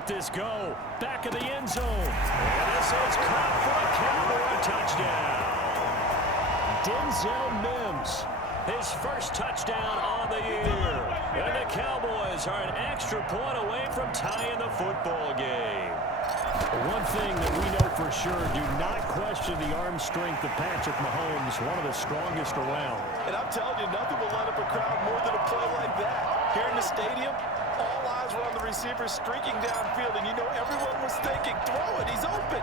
let this go. Back of the end zone. And this is caught for a Cowboy touchdown. Denzel Mims, his first touchdown on the year. And the Cowboys are an extra point away from tying the football game. One thing that we know for sure, do not question the arm strength of Patrick Mahomes, one of the strongest around. And I'm telling you, nothing will light up a crowd more than a play like that. Here in the stadium, all eyes were on the receiver streaking downfield, and you know everyone was thinking, throw it, he's open.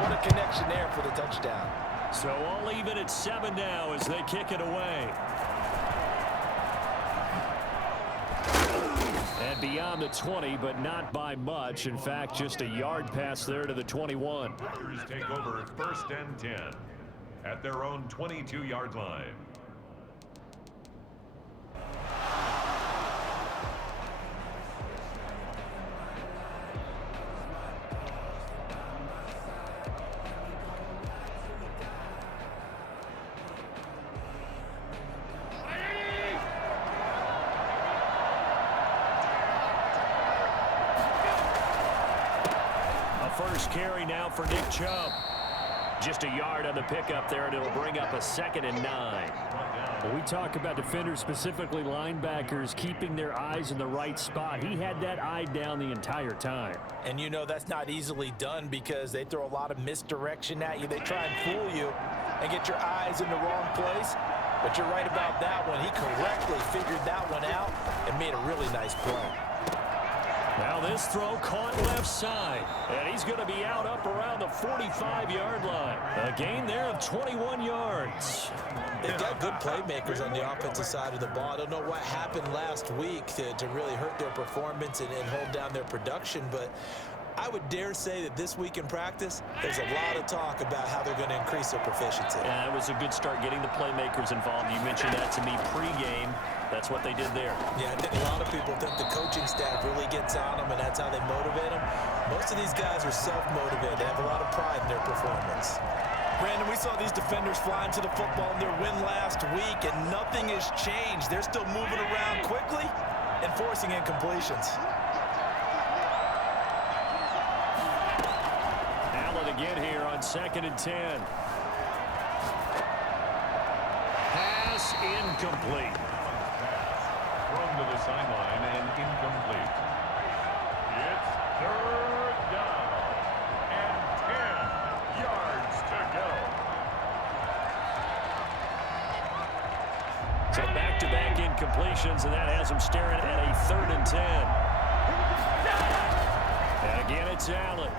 What a connection there for the touchdown. So all even at 7 now as they kick it away. And beyond the 20, but not by much. In fact, just a yard pass there to the 21. Packers take over 1st and 10 at their own 22-yard line. First carry now for Nick Chubb. Just a yard on the pickup there, and it'll bring up a 2nd and 9. When we talk about defenders, specifically linebackers, keeping their eyes in the right spot, he had that eye down the entire time. And you know that's not easily done because they throw a lot of misdirection at you. They try and fool you and get your eyes in the wrong place. But you're right about that one. He correctly figured that one out and made a really nice play. Now this throw caught left side, and he's going to be out up around the 45-yard line. A gain there of 21 yards. They've got good playmakers on the offensive side of the ball. I don't know what happened last week to really hurt their performance and hold down their production, but I would dare say that this week in practice, there's a lot of talk about how they're going to increase their proficiency. Yeah, it was a good start getting the playmakers involved. You mentioned that to me pregame. That's what they did there. Yeah, I think a lot of people think the coaching staff really gets on them, and that's how they motivate them. Most of these guys are self-motivated. They have a lot of pride in their performance. Brandon, we saw these defenders flying to the football in their win last week, and nothing has changed. They're still moving around quickly and forcing incompletions. Allen again here on 2nd and 10. Pass incomplete. Thrown to the sideline and incomplete. It's 3rd down and 10 yards to go. So back-to-back incompletions, and that has them staring at a 3rd and 10. And again, it's Allen.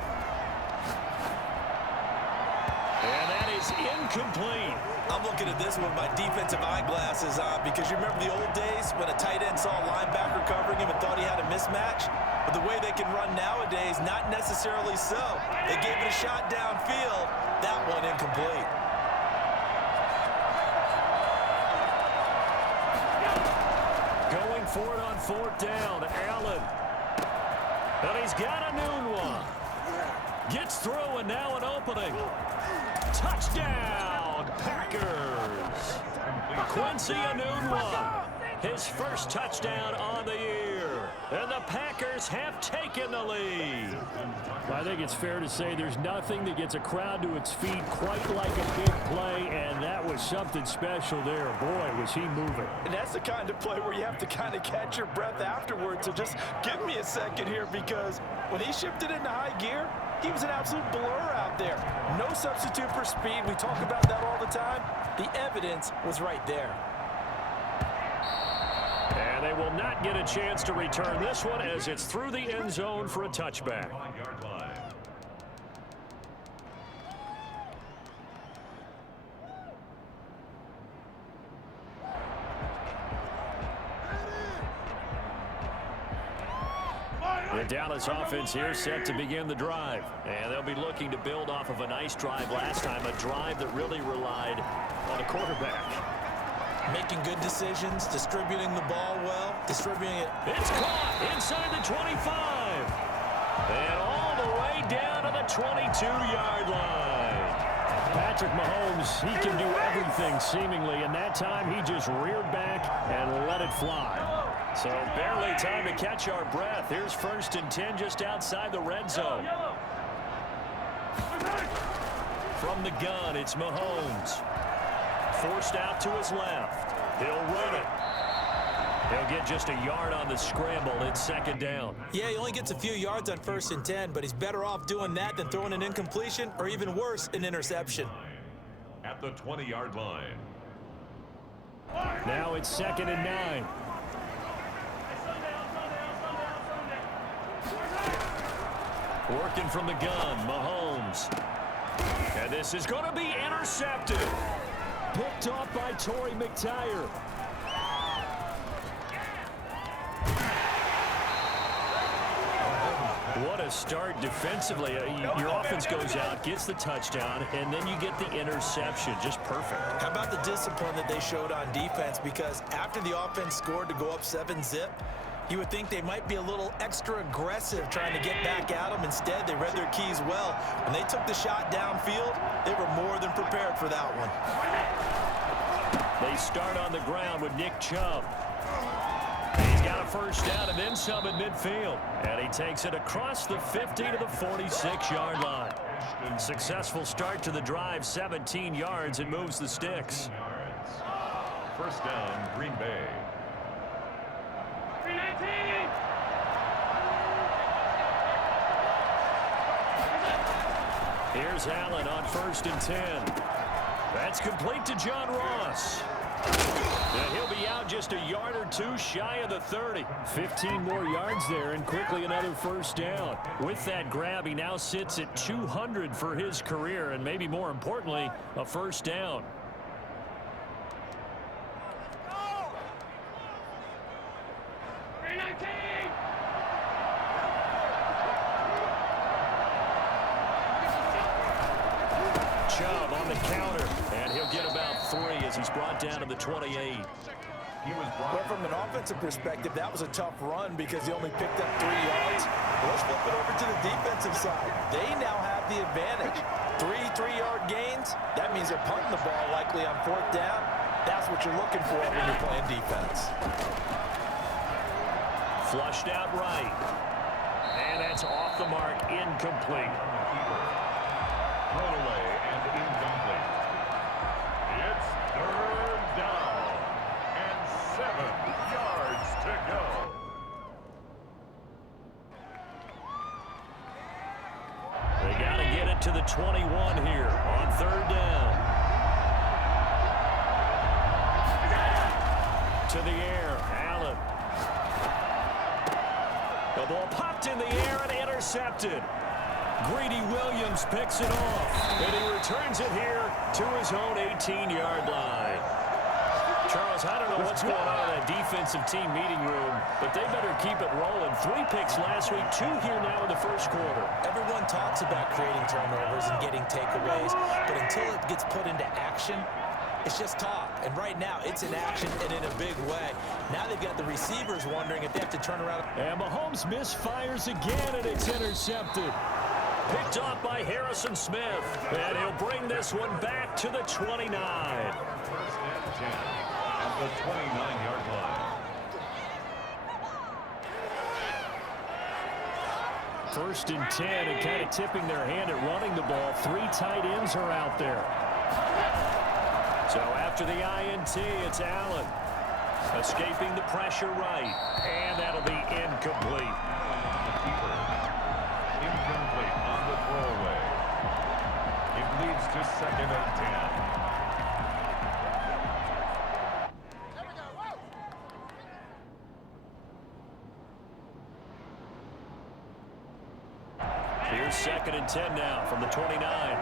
And that is incomplete. I'm looking at this with my defensive eyeglasses on because you remember the old days when a tight end saw a linebacker covering him and thought he had a mismatch? But the way they can run nowadays, not necessarily so. They gave it a shot downfield. That one incomplete. Going for it on 4th down. Allen. And he's got a new one. Gets through, and now an opening. Touchdown, Packers. Quincy Enunwa, his first touchdown on the year. And the Packers have taken the lead. I think it's fair to say there's nothing that gets a crowd to its feet quite like a big play, and that was something special there. Boy, was he moving. And that's the kind of play where you have to kind of catch your breath afterwards. So just give me a second here, because when he shifted into high gear, he was an absolute blur out there. No substitute for speed. We talk about that all the time. The evidence was right there. And they will not get a chance to return this one as it's through the end zone for a touchback. The Dallas offense here set to begin the drive. And they'll be looking to build off of a nice drive last time, a drive that really relied on the quarterback. Making good decisions, distributing the ball well, distributing it. It's caught inside the 25. And all the way down to the 22-yard line. Patrick Mahomes, he can do everything seemingly, and that time he just reared back and let it fly. So barely time to catch our breath. Here's 1st and 10 just outside the red zone. From the gun, it's Mahomes. Forced out to his left. He'll run it. He'll get just a yard on the scramble. It's 2nd down. Yeah, he only gets a few yards on 1st and 10, but he's better off doing that than throwing an incompletion or even worse, an interception. At the 20-yard line. Now it's 2nd and 9. Working from the gun, Mahomes. And this is going to be intercepted. Picked off by Torrey McTyer. What a start defensively. Your offense goes out, gets the touchdown, and then you get the interception. Just perfect. How about the discipline that they showed on defense? Because after the offense scored to go up 7-zip, you would think they might be a little extra aggressive trying to get back at them. Instead, they read their keys well. When they took the shot downfield, they were more than prepared for that one. They start on the ground with Nick Chubb. He's got a 1st down and then some at midfield. And he takes it across the 50 to the 46-yard line. Successful start to the drive, 17 yards, and moves the sticks. 1st down, Green Bay. Here's Allen on 1st and 10. That's complete to John Ross. And he'll be out just a yard or two shy of the 30. 15 more yards there and quickly another 1st down. With that grab, he now sits at 200 for his career and maybe more importantly, a 1st down. Chubb on the counter, and he'll get about 3 as he's brought down to the 28. Well, from an offensive perspective, that was a tough run because he only picked up 3 yards. Well, let's flip it over to the defensive side. They now have the advantage. 3 3-yard gains, that means they're punting the ball likely on 4th down. That's what you're looking for when you're playing defense. Flushed out right. And that's off the mark, incomplete. Thrown away and incomplete. It's 3rd down and 7 yards to go. They got to get it to the 21 here on 3rd down. To the air, Allen. The ball popped in the air and intercepted. Greedy Williams picks it off, and he returns it here to his own 18-yard line. Charles, I don't know what's going on in that defensive team meeting room, but they better keep it rolling. 3 picks last week, 2 here now in the 1st quarter. Everyone talks about creating turnovers and getting takeaways, but until it gets put into action, it's just talk. And right now, it's in action and in a big way. Now they've got the receivers wondering if they have to turn around. And Mahomes misfires again, and it's intercepted. Picked off by Harrison Smith, and he'll bring this one back to the 29. 1st and 10 at the 29-yard line. 1st and 10, and kind of tipping their hand at running the ball. 3 tight ends are out there. So after the INT, it's Allen. Escaping the pressure right, and that'll be incomplete. Incomplete on the throwaway. It leads to 2nd and 10. Here's 2nd and 10 now from the 29.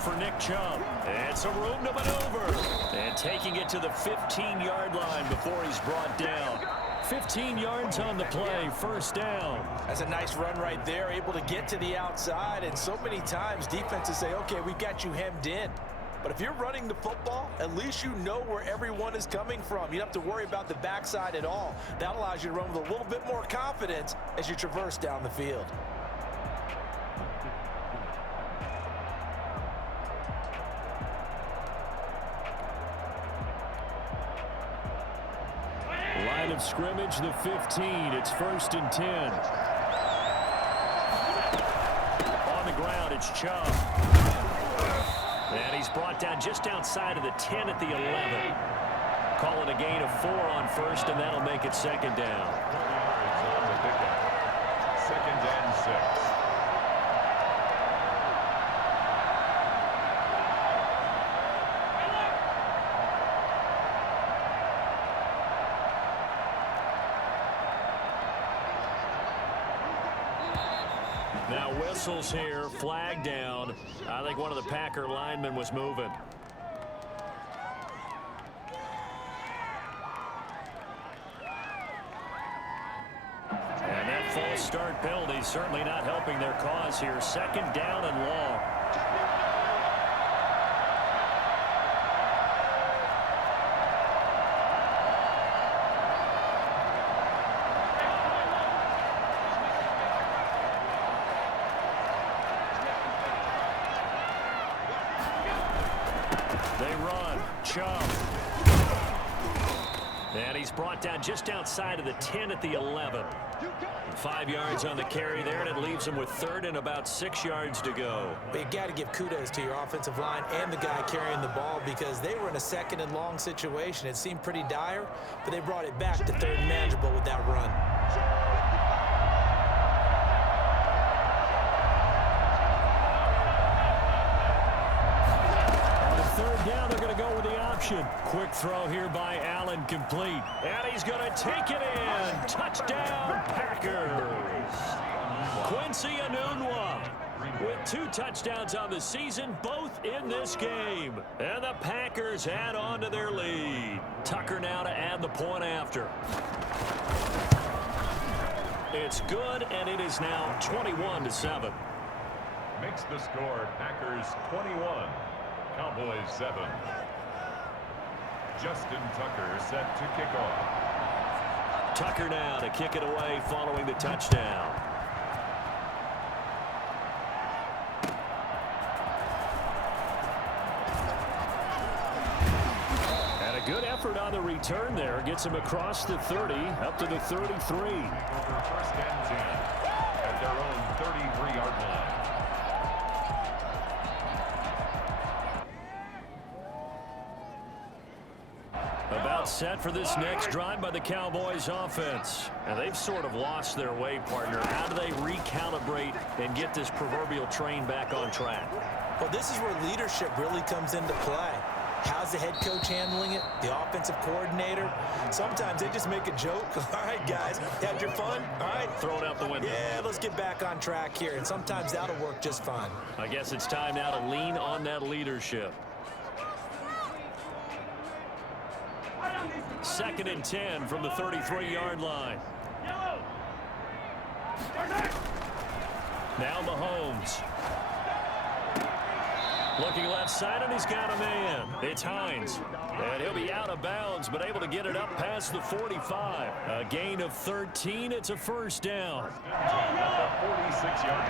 For Nick Chubb. And some room to maneuver. And taking it to the 15-yard line before he's brought down. 15 yards on the play, 1st down. That's a nice run right there, able to get to the outside. And so many times defenses say, okay, we've got you hemmed in. But if you're running the football, at least you know where everyone is coming from. You don't have to worry about the backside at all. That allows you to run with a little bit more confidence as you traverse down the field. Line of scrimmage, the 15. It's 1st and 10. On the ground, it's Chubb. And he's brought down just outside of the 10 at the 11. Call it a gain of 4 on 1st, and that'll make it 2nd down. 2nd and 6. Now whistles here, flag down. I think one of the Packer linemen was moving. And that false start penalty certainly not helping their cause here. 2nd down and long. They run. Chubb. And he's brought down just outside of the 10 at the 11. 5 yards on the carry there, and it leaves him with 3rd and about 6 yards to go. But you got to give kudos to your offensive line and the guy carrying the ball because they were in a 2nd and long situation. It seemed pretty dire, but they brought it back to 3rd and manageable with that run. Down, they're going to go with the option. Quick throw here by Allen, complete. And he's going to take it in. Touchdown, Packers. Quincy Enunwa with 2 touchdowns on the season, both in this game. And the Packers add on to their lead. Tucker now to add the point after. It's good, and it is now 21-7. Makes the score Packers 21. Cowboys 7. Justin Tucker set to kick off. Tucker now to kick it away following the touchdown. And a good effort on the return there. Gets him across the 30, up to the 33. 1st and 10 at their own 33-yard line. About set for this next drive by the Cowboys offense. And they've sort of lost their way, partner. How do they recalibrate and get this proverbial train back on track? Well, this is where leadership really comes into play. How's the head coach handling it? The offensive coordinator? Sometimes they just make a joke. All right, guys, had your fun? All right. Throw it out the window. Yeah, let's get back on track here. And sometimes that'll work just fine. I guess it's time now to lean on that leadership. 2nd and 10 from the 33-yard line. Now Mahomes. Looking left side, and he's got a man. It's Hines. And he'll be out of bounds, but able to get it up past the 45. A gain of 13. It's a 1st down. At the 46-yard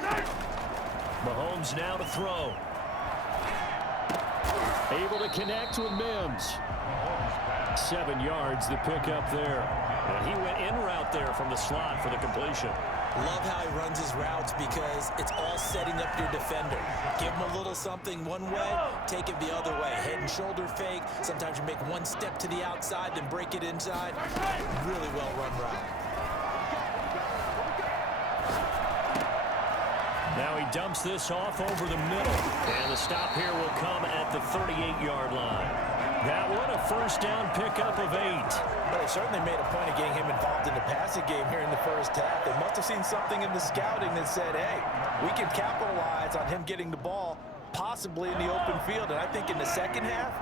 line. Mahomes now to throw. Able to connect with Mims. 7 yards, the pickup there. And he went in route there from the slot for the completion. Love how he runs his routes because it's all setting up your defender. Give him a little something one way, take it the other way. Head and shoulder fake. Sometimes you make one step to the outside, then break it inside. Really well run route. Now he dumps this off over the middle. And the stop here will come at the 38-yard line. That one, a 1st down pickup of 8. Well, they certainly made a point of getting him involved in the passing game here in the 1st half. They must have seen something in the scouting that said, hey, we can capitalize on him getting the ball possibly in the open field. And I think in the 2nd half,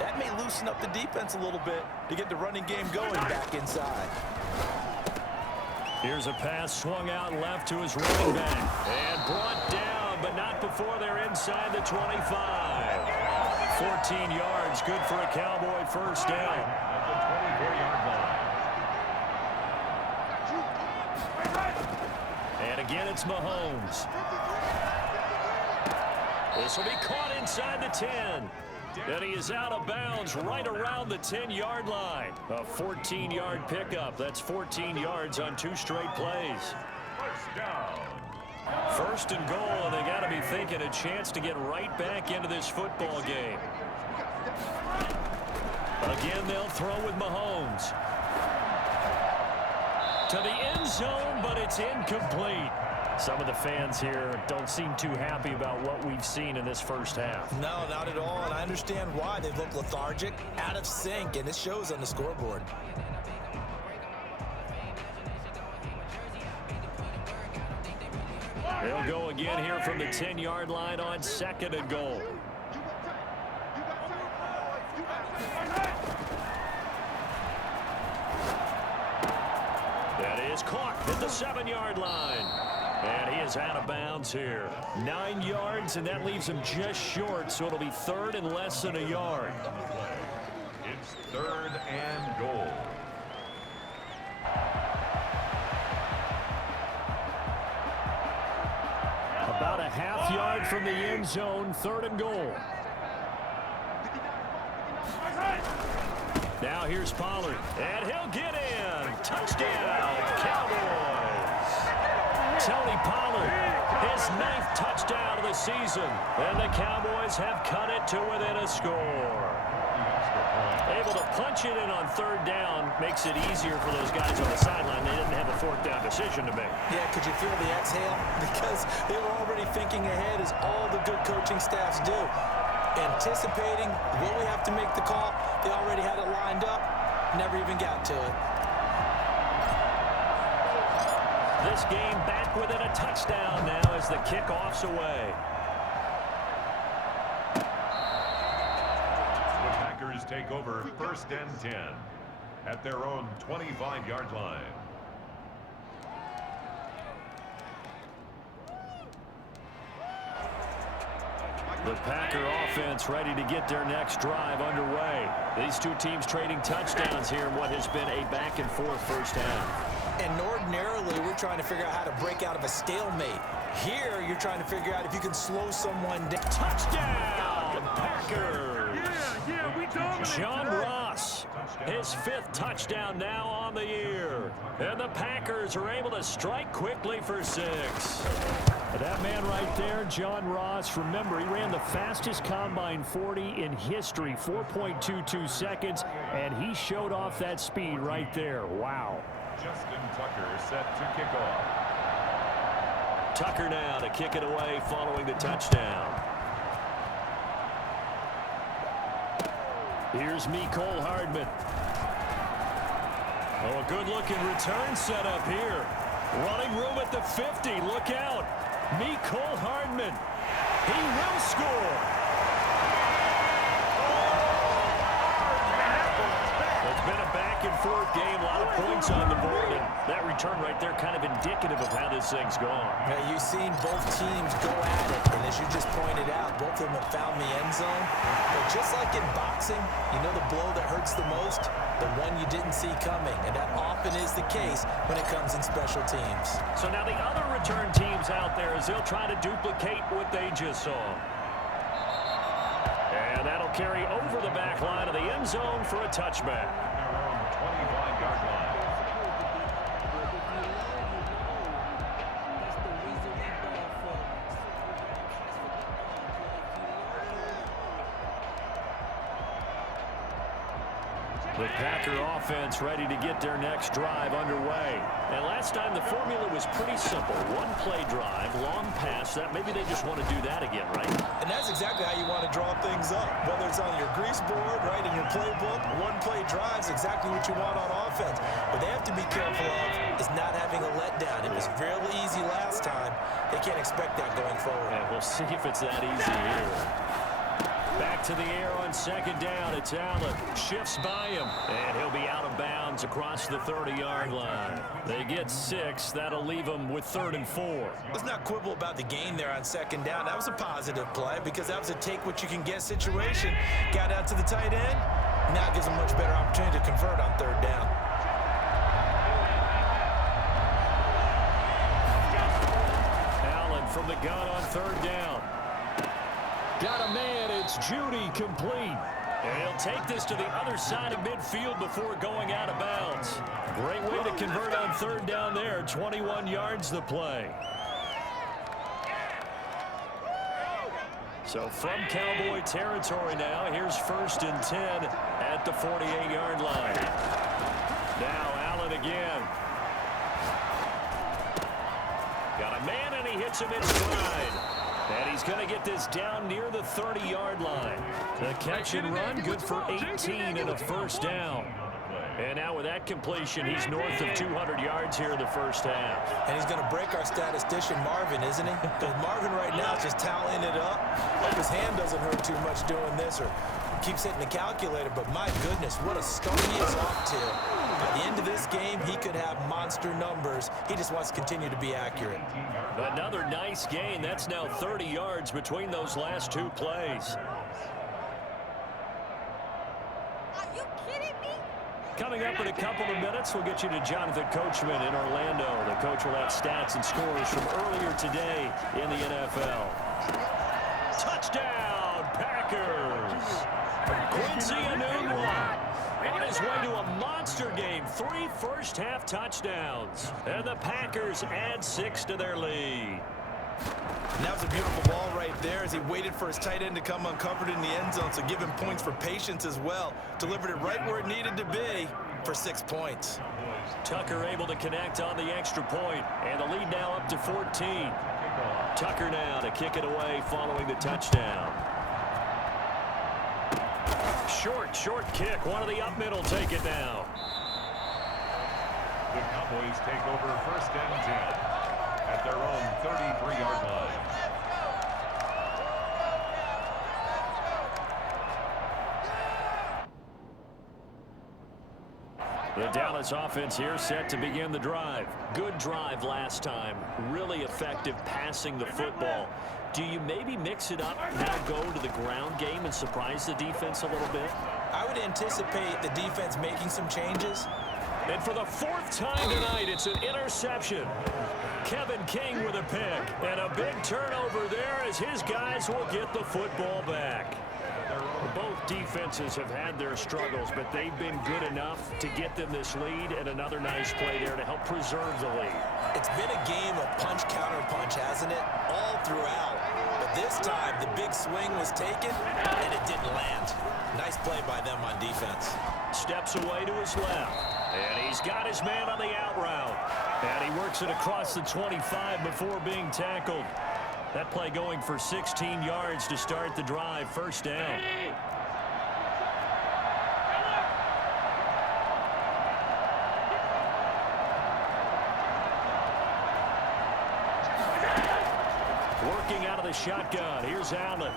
that may loosen up the defense a little bit to get the running game going back inside. Here's a pass swung out left to his running back. And brought down, but not before they're inside the 25. 14 yards, good for a Cowboy 1st down. At the 24-yard line. And again, it's Mahomes. This will be caught inside the 10. And he is out of bounds right around the 10-yard line. A 14-yard pickup. That's 14 yards on 2 straight plays. First down. First and goal, and they got to be thinking a chance to get right back into this football game. Again, they'll throw with Mahomes. To the end zone, but it's incomplete. Some of the fans here don't seem too happy about what we've seen in this first half. No, not at all, and I understand why. They look lethargic, out of sync, and it shows on the scoreboard. They'll go again here from the 10-yard line on 2nd and goal. That is caught at the 7-yard line. And he is out of bounds here. 9 yards, and that leaves him just short, so it'll be 3rd and less than a yard. It's 3rd and goal. About a half yard from the end zone, 3rd and goal. Now here's Pollard, and he'll get in. Touchdown, Cowboys. Tony Pollard, his 9th touchdown of the season, and the Cowboys have cut it to within a score. Able to punch it in on 3rd down makes it easier for those guys on the sideline. They didn't have a 4th down decision to make. Yeah, could you feel the exhale? Because they were already thinking ahead, as all the good coaching staffs do. Anticipating, will we have to make the call? They already had it lined up, never even got to it. This game back within a touchdown now as the kickoff's away. The Packers take over 1st and 10 at their own 25-yard line. The Packer offense ready to get their next drive underway. These two teams trading touchdowns here in what has been a back-and-forth first half. And ordinarily, we're trying to figure out how to break out of a stalemate. Here, you're trying to figure out if you can slow someone down. Touchdown, Packers! Yeah, we dominate. John Ross, his 5th touchdown now on the year. And the Packers are able to strike quickly for 6. That man right there, John Ross, remember, he ran the fastest combine 40 in history, 4.22 seconds, and he showed off that speed right there. Wow. Justin Tucker set to kick off. Tucker now to kick it away following the touchdown. Here's Mecole Hardman. Oh, a good-looking return set up here. Running room at the 50. Look out. Mecole Hardman. He will score. It's been a back-and-forth game. A lot of points on the board. And that return right there kind of indicative of how this thing's gone. Now, you've seen both teams go at it. And as you just pointed out, both of them have found the end zone. But just like in boxing, you know the blow that hurts the most? The one you didn't see coming. And that often is the case when it comes in special teams. So now the other return teams out there as they'll try to duplicate what they just saw. And that'll carry over the back line of the end zone for a touchback. Their own 25-yard line. The Packer offense ready to get their next drive underway. And last time the formula was pretty simple. One play drive, long pass. That maybe they just want to do that again, right? And that's exactly how you want to draw things up. Whether it's on your grease board, right, in your playbook, one play drive is exactly what you want on offense. What they have to be careful of is not having a letdown. It was fairly easy last time. They can't expect that going forward. And we'll see if it's that easy here. Back to the air on 2nd down. It's Allen. Shifts by him. And he'll be out of bounds across the 30-yard line. They get 6. That'll leave them with 3rd and 4. Let's not quibble about the gain there on 2nd down. That was a positive play because that was a take-what-you-can-get situation. Got out to the tight end. Now gives them much better opportunity to convert on 3rd down. Allen from the gun on 3rd down. Got a man. It's Judy complete. And he'll take this to the other side of midfield before going out of bounds. Great way to convert on third down there. 21 yards the play. So from Cowboy territory now, here's 1st and 10 at the 48-yard line. Now Allen again. Got a man, and he hits him in stride. And he's going to get this down near the 30-yard line. The catch and run, good for 18 and a first down. And now with that completion, he's north of 200 yards here in the first half. And he's going to break our statistician Marvin, isn't he? Because Marvin right now is just tallying it up. Hope his hand doesn't hurt too much doing this or keeps hitting the calculator. But my goodness, what a start he is off to. By the end of this game, he could have monster numbers. He just wants to continue to be accurate. Another nice gain. That's now 30 yards between those last two plays. Are you kidding me? Coming up in a couple of minutes, we'll get you to Jonathan Coachman in Orlando. The coach will have stats and scores from earlier today in the NFL. Touchdown, Packers! Quincy Enunwa on his way to a monster game. 3 first-half touchdowns. And the Packers add 6 to their lead. And that was a beautiful ball right there as he waited for his tight end to come uncovered in the end zone, so give him points for patience as well. Delivered it right where it needed to be for 6 points. Tucker able to connect on the extra point, and the lead now up to 14. Tucker now to kick it away following the touchdown. Short kick. One of the up middle take it now. The Cowboys take over 1st and 10 at their own 33-yard line. The Dallas offense here set to begin the drive. Good drive last time. Really effective passing the football. Do you maybe mix it up, now go to the ground game and surprise the defense a little bit? I would anticipate the defense making some changes. And for the 4th time tonight, it's an interception. Kevin King with a pick. And a big turnover there as his guys will get the football back. Both defenses have had their struggles, but they've been good enough to get them this lead, and another nice play there to help preserve the lead. It's been a game of punch-counter-punch, hasn't it? All throughout. But this time, the big swing was taken, and it didn't land. Nice play by them on defense. Steps away to his left, and he's got his man on the out route. And he works it across the 25 before being tackled. That play going for 16 yards to start the drive. First down. Working out of the shotgun. Here's Allen.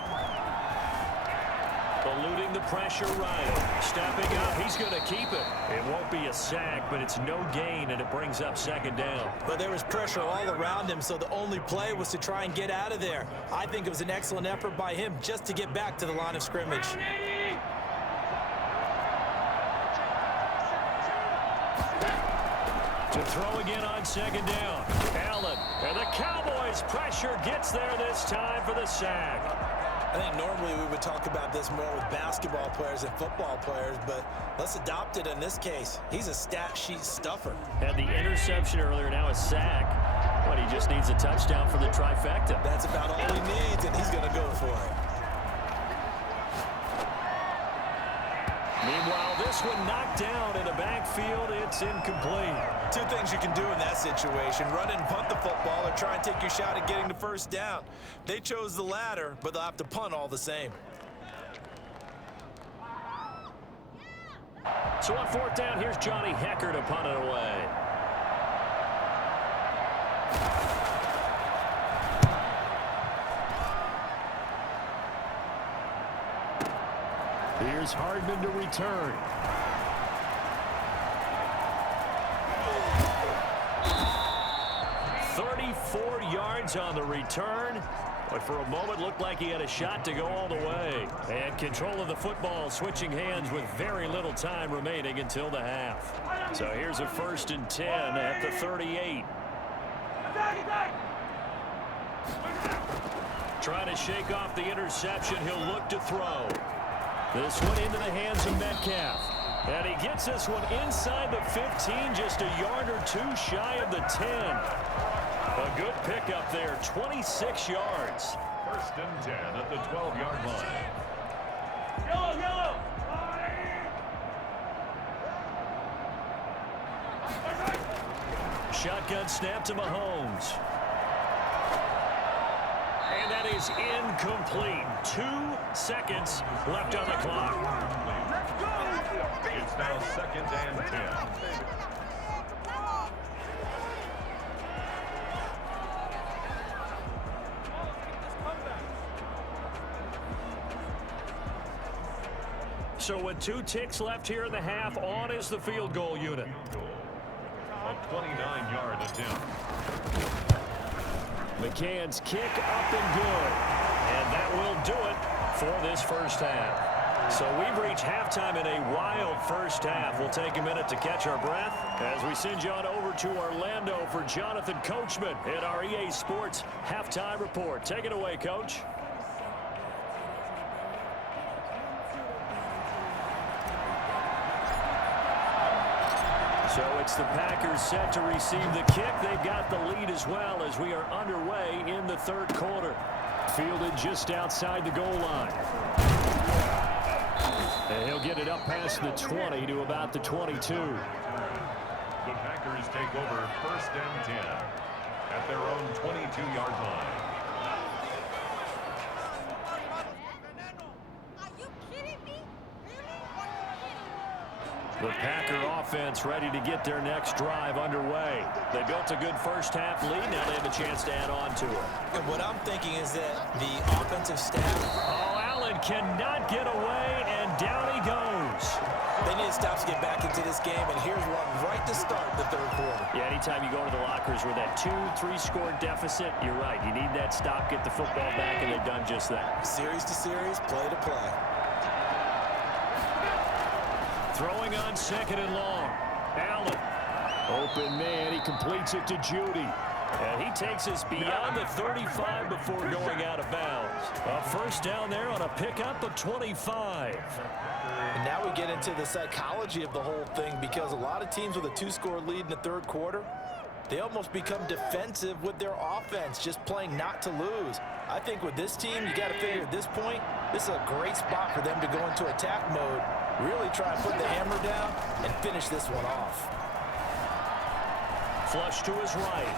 Eluding the pressure right. Stepping up. He's going to keep it. It won't be a sack, but it's no gain, and it brings up 2nd down. But there was pressure all around him, so the only play was to try and get out of there. I think it was an excellent effort by him just to get back to the line of scrimmage. To throw again on 2nd down. Allen. And the Cowboys' pressure gets there this time for the sack. I think normally we would talk about this more with basketball players and football players, but let's adopt it in this case. He's a stat sheet stuffer. Had the interception earlier, now a sack. But he just needs a touchdown for the trifecta. That's about all he needs, and he's going to go for it. Meanwhile, this one knocked down in the backfield. It's incomplete. 2 things you can do in that situation: run and punt the football, or try and take your shot at getting the first down. They chose the latter, but they'll have to punt all the same. So on 4th down, here's Johnny Hecker to punt it away. Here's Hardman to return. Yards on the return, but for a moment looked like he had a shot to go all the way. And control of the football switching hands with very little time remaining until the half. So here's a 1st and 10 at the 38. Trying to shake off the interception. He'll look to throw. This one into the hands of Metcalf. And he gets this one inside the 15, just a yard or two shy of the 10. A good pickup there, 26 yards. First and 10 at the 12-yard line. Yellow. Shotgun snap to Mahomes. And that is incomplete. 2 seconds left on the clock. It's now second and 10. So with 2 ticks left here in the half, on is the field goal unit. A 29-yard attempt. McCann's kick up and good. And that will do it for this first half. So we've reached halftime in a wild first half. We'll take a minute to catch our breath as we send you on over to Orlando for Jonathan Coachman at our EA Sports Halftime Report. Take it away, Coach. So it's the Packers set to receive the kick. They've got the lead as well as we are underway in the third quarter. Fielded just outside the goal line. And he'll get it up past the 20 to about the 22. The Packers take over first and 10 at their own 22-yard line. Are you kidding me? Really? Are you kidding me? The Packer offense ready to get their next drive underway. They built a good first half lead. Now they have a chance to add on to it. And what I'm thinking is that the offensive staff... Oh, Allen cannot get away, and down he goes. They need to stop to get back into this game, and here's one right to start the third quarter. Yeah, anytime you go to the lockers with that 2-3 score deficit, you're right. You need that stop, get the football back, and they've done just that. Series to series, play to play. Throwing on second and long. Allen. Open man. He completes it to Judy. And he takes us beyond the 35 before going out of bounds. A first down there on a pickup of 25. And now we get into the psychology of the whole thing, because a lot of teams with a 2-score lead in the third quarter, they almost become defensive with their offense, just playing not to lose. I think with this team, you got to figure at this point, this is a great spot for them to go into attack mode, really try and put the hammer down and finish this one off. Flush to his right.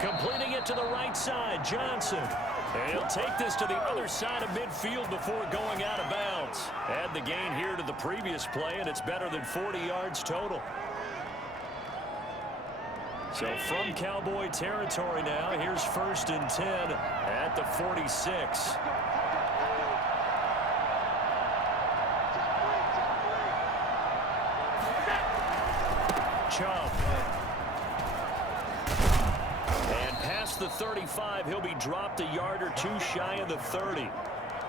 Completing it to the right side, Johnson. And he'll take this to the other side of midfield before going out of bounds. Add the gain here to the previous play, and it's better than 40 yards total. So from Cowboy territory now, here's first and 10 at the 46. Chubb. And past the 35, he'll be dropped a yard or two shy of the 30.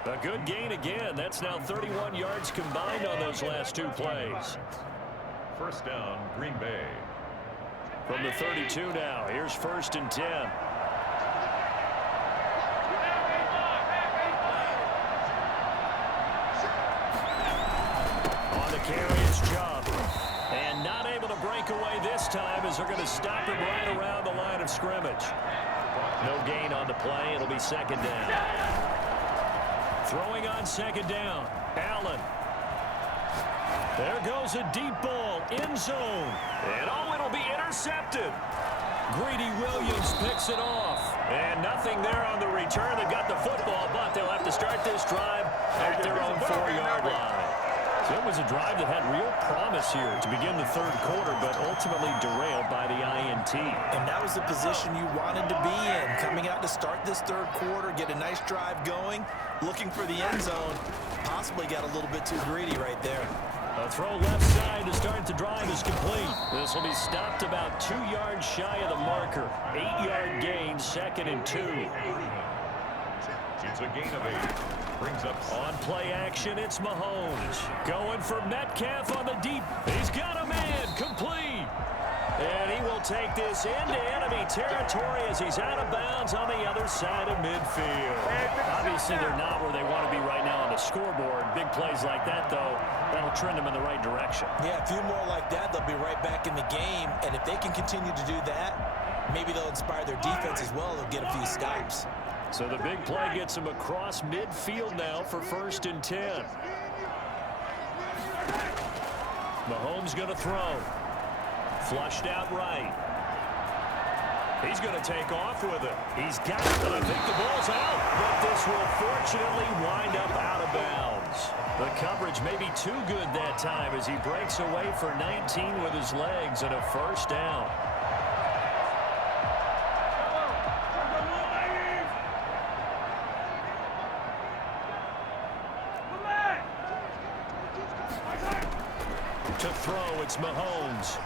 A good gain again. That's now 31 yards combined on those last 2 plays. First down, Green Bay. From the 32 now, here's first and 10. On the carry is Chubb. And not able to break away this time as they're going to stop him right around the line of scrimmage. No gain on the play. It'll be second down. Throwing on second down. Allen. There goes a deep ball, end zone. And oh, it'll be intercepted. Greedy Williams picks it off. And nothing there on the return. They've got the football, but they'll have to start this drive at their own 4-yard line. So it was a drive that had real promise here to begin the third quarter, but ultimately derailed by the INT. And that was the position you wanted to be in, coming out to start this third quarter, get a nice drive going, looking for the end zone. Possibly got a little bit too greedy right there. A throw left side to start the drive is complete. This will be stopped about 2 yards shy of the marker. 8-yard gain, second and 2. It's a gain of 8. Brings up on play action, it's Mahomes. Going for Metcalf on the deep. He's got a man, complete. And he will take this into enemy territory as he's out of bounds on the other side of midfield. Obviously, they're not where they want to be right now on the scoreboard. Big plays like that, though, that'll trend them in the right direction. Yeah, a few more like that, they'll be right back in the game. And if they can continue to do that, maybe they'll inspire their defense as well. They'll get a few stops. So the big play gets him across midfield now for 1st and 10. Mahomes going to throw. Flushed out right. He's going to take off with it. He's got it, but I think the ball's out. But this will fortunately wind up out of bounds. The coverage may be too good that time as he breaks away for 19 with his legs and a 1st down. To throw, it's Mahomes.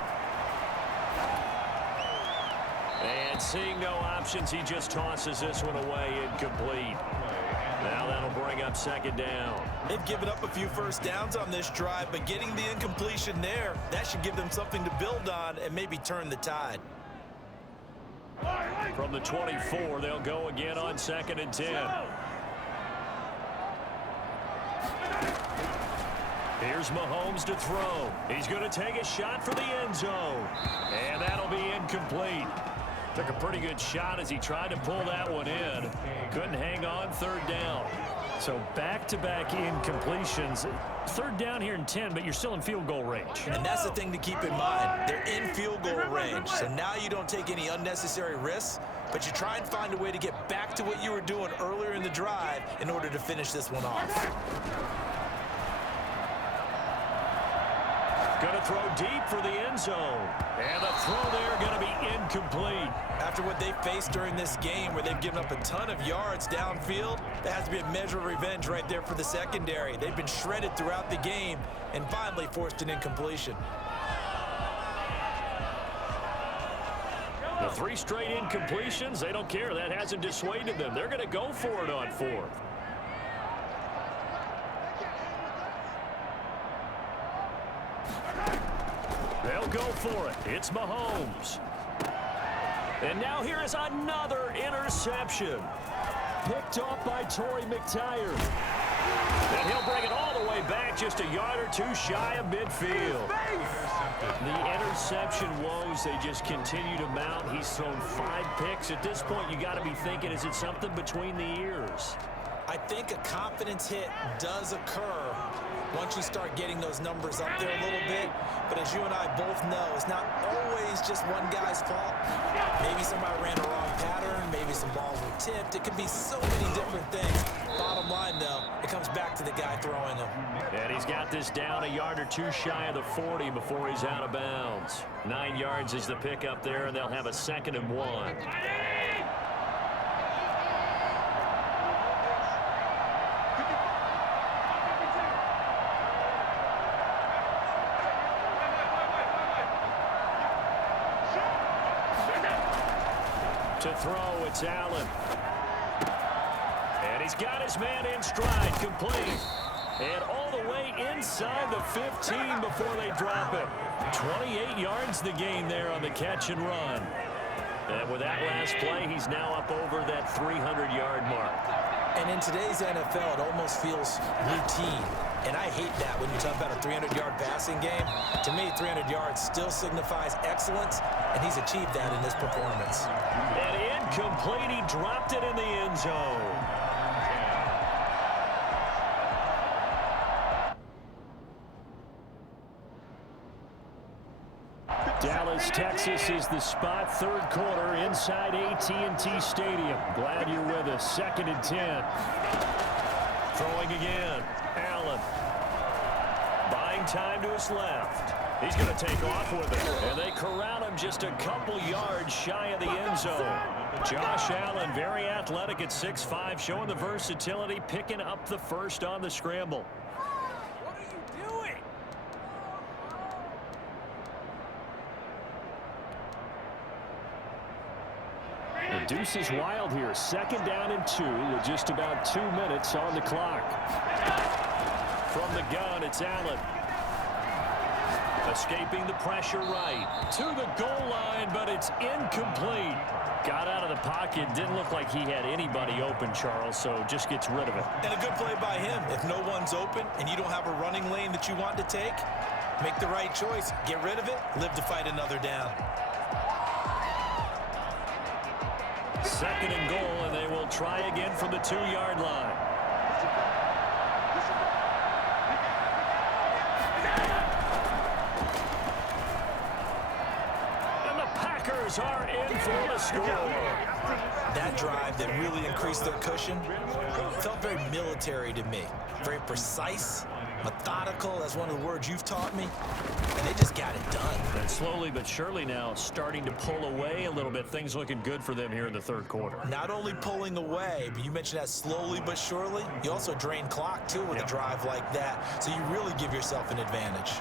And seeing no options, he just tosses this one away, incomplete. Now that'll bring up 2nd down. They've given up a few 1st downs on this drive, but getting the incompletion there, that should give them something to build on and maybe turn the tide. From the 24, they'll go again on 2nd and 10. Here's Mahomes to throw. He's going to take a shot for the end zone. And that'll be incomplete. Took a pretty good shot as he tried to pull that one in. Couldn't hang on 3rd down. So back-to-back incompletions. 3rd down here in 10, but you're still in field goal range. And that's the thing to keep in mind. They're in field goal range. So now you don't take any unnecessary risks, but you try and find a way to get back to what you were doing earlier in the drive in order to finish this one off. Going to throw deep for the end zone. And the throw there going to be incomplete. After what they faced during this game where they've given up a ton of yards downfield, that has to be a measure of revenge right there for the secondary. They've been shredded throughout the game and finally forced an incompletion. The 3 straight incompletions, they don't care. That hasn't dissuaded them. They're going to go for it on 4th. They'll go for it. It's Mahomes. And now here is another interception. Picked off by Torrey McTyer. And he'll bring it all the way back just a yard or 2 shy of midfield. The interception woes, they just continue to mount. He's thrown 5 picks. At this point, you got to be thinking, is it something between the ears? I think a confidence hit does occur once you start getting those numbers up there a little bit. But as you and I both know, it's not always just one guy's fault. Maybe somebody ran a wrong pattern. Maybe some balls were tipped. It could be so many different things. Bottom line, though, it comes back to the guy throwing them. And he's got this down a yard or 2 shy of the 40 before he's out of bounds. 9 yards is the pickup there, and they'll have a 2nd and 1. To throw, it's Allen. And he's got his man in stride, complete. And all the way inside the 15 before they drop it. 28 yards the gain there on the catch and run. And with that last play, he's now up over that 300-yard mark. And in today's NFL, it almost feels routine. And I hate that when you talk about a 300-yard passing game. To me, 300 yards still signifies excellence, and he's achieved that in this performance. And incomplete, he dropped it in the end zone. Dallas, Texas is the spot. 3rd quarter inside AT&T Stadium. Glad you're with us. 2nd and 10. Throwing again. Allen. Buying time to his left. He's going to take off with it. And they corral him just a couple yards shy of the end zone. Josh Allen, very athletic at 6'5", showing the versatility, picking up the 1st on the scramble. What are you doing? The deuce is wild here. 2nd down and 2 with just about 2 minutes on the clock. From the gun, it's Allen. Escaping the pressure right. To the goal line, but it's incomplete. Got out of the pocket. Didn't look like he had anybody open, Charles, so just gets rid of it. And a good play by him. If no one's open and you don't have a running lane that you want to take, make the right choice. Get rid of it. Live to fight another down. Second and goal, and they will try again from the 2-yard line. And the Packers are in for the score. That drive that really increased their cushion felt very military to me. Very precise, methodical. That's one of the words you've taught me. And they just got it done. And slowly but surely now starting to pull away a little bit. Things looking good for them here in the third quarter. Not only pulling away, but you mentioned that slowly but surely. You also drain clock, too, with a drive like that. So you really give yourself an advantage.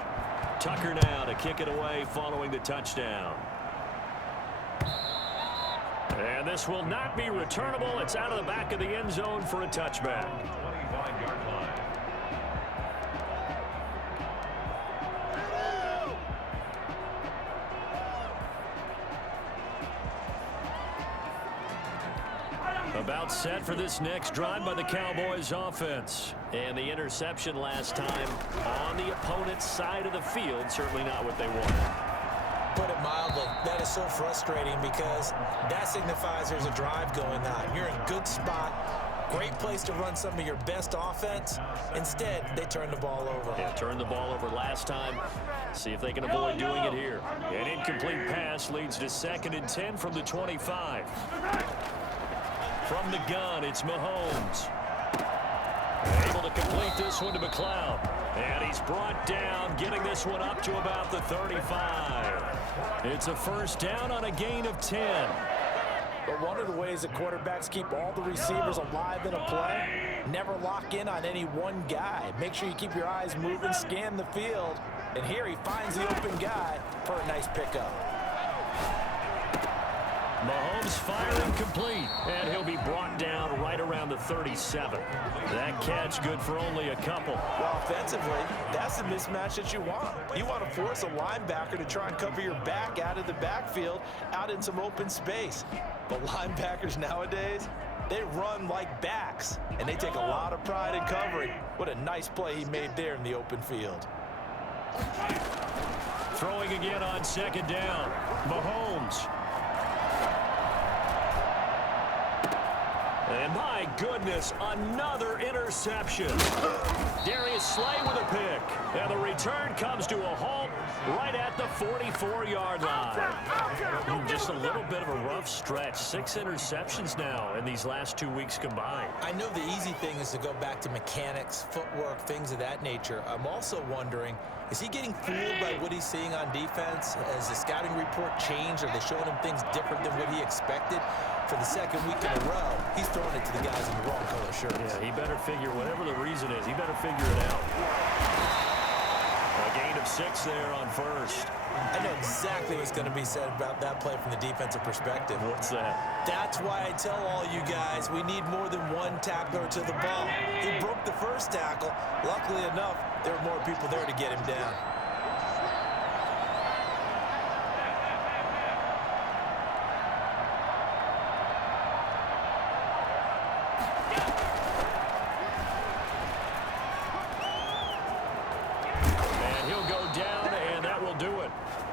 Tucker now to kick it away following the touchdown. And this will not be returnable. It's out of the back of the end zone for a touchback. 25-yard line. About set for this next drive by the Cowboys offense. And the interception last time on the opponent's side of the field. Certainly not what they wanted. Put it mildly, that is so frustrating because that signifies there's a drive going on. You're in a good spot, great place to run some of your best offense. Instead, they turn the ball over. Yeah, turned the ball over last time. See if they can avoid doing it here. An incomplete pass leads to 2nd and 10 from the 25. From the gun, it's Mahomes. Able to complete this one to McLeod. And he's brought down, getting this one up to about the 35. It's a first down on a gain of 10. But one of the ways that quarterbacks keep all the receivers alive in a play, never lock in on any one guy. Make sure you keep your eyes moving, scan the field. And here he finds the open guy for a nice pickup. Mahomes firing complete, and he'll be brought down right around the 37. That catch good for only a couple. Well, offensively, that's the mismatch that you want. You want to force a linebacker to try and cover your back out of the backfield, out in some open space. But linebackers nowadays, they run like backs, and they take a lot of pride in covering. What a nice play he made there in the open field. Throwing again on 2nd down. Mahomes. And my goodness, another interception. Darius Slay with a pick. And the return comes to a halt right at the 44-yard line. Just a little bit of a rough stretch. 6 interceptions now in these last 2 weeks combined. I know the easy thing is to go back to mechanics, footwork, things of that nature. I'm also wondering, is he getting fooled by what he's seeing on defense? Has the scouting report changed? Are they showing him things different than what he expected? For the 2nd week in a row, he's throwing it to the guys in the wrong color shirts. Yeah, he better figure, whatever the reason is, he better figure it out. A gain of 6 there on first. I know exactly what's going to be said about that play from the defensive perspective. What's that? That's why I tell all you guys we need more than one tackler to the ball. He broke the first tackle. Luckily enough, there were more people there to get him down.